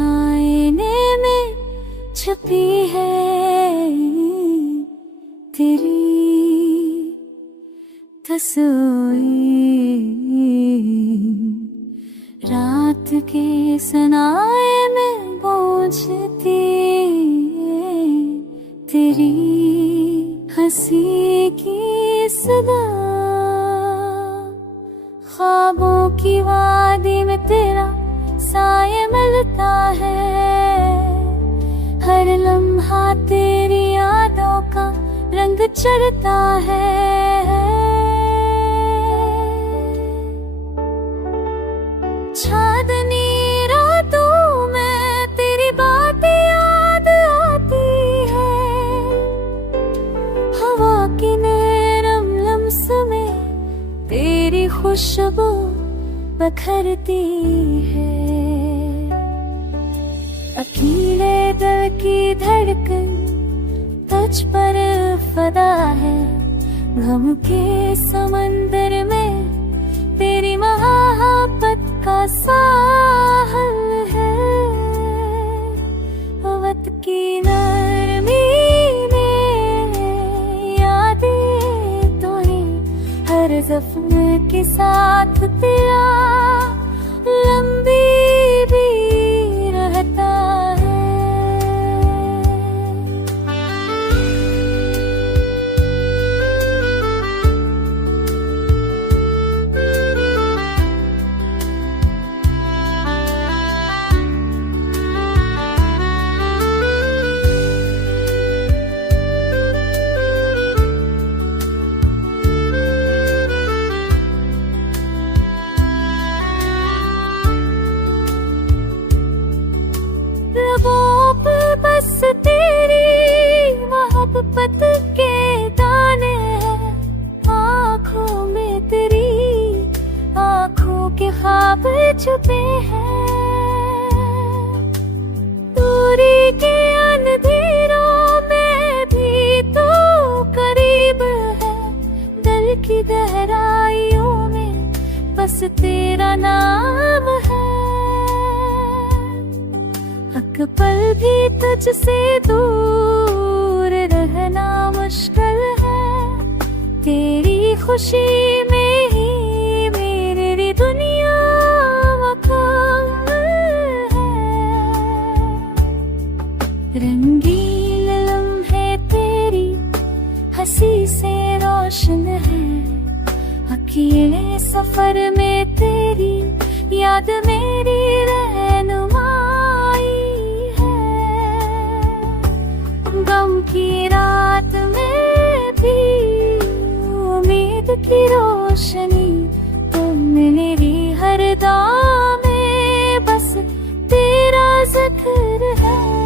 आईने में छुपी है तेरी तस्वीर। रात के सनाए में गूंजती तेरी हंसी की सदा। ख्वाबों की वादी में तेरा साये मिलता है, हर लम्हा तेरी यादों का रंग चढ़ता है। चांदनी रातों में तेरी बातें याद आती है, हवा की नरम लम्स में तेरी खुशबू बखरती है। अकेले दिल की धड़कन तुझ पर फदा है, गम के समंदर में तेरी मोहब्बत का साहल है। वक्त की नरमी में यादें तो ही हर ज़ख्म के साथ तेरा लंबी भी रहता है। लबों पे बस तेरी मोहब्बत के दाने हैं, आँखों में तेरी आँखों के ख्वाब छुपे हैं। दूरी के अंधेरों में भी तो करीब है, दिल की गहराइयों में बस तेरा नाम है। एक पल भी तुझसे दूर रहना मुश्किल है, तेरी खुशी में ही मेरी दुनिया मुकम्मल है। रंगीन लम्हे तेरी हंसी से रोशन है, अकेले सफर में तेरी याद मेरी रहनुमाई है। गम की रात में भी उम्मीद की रोशनी तुम मेरी हर दाम में बस तेरा जिक्र है।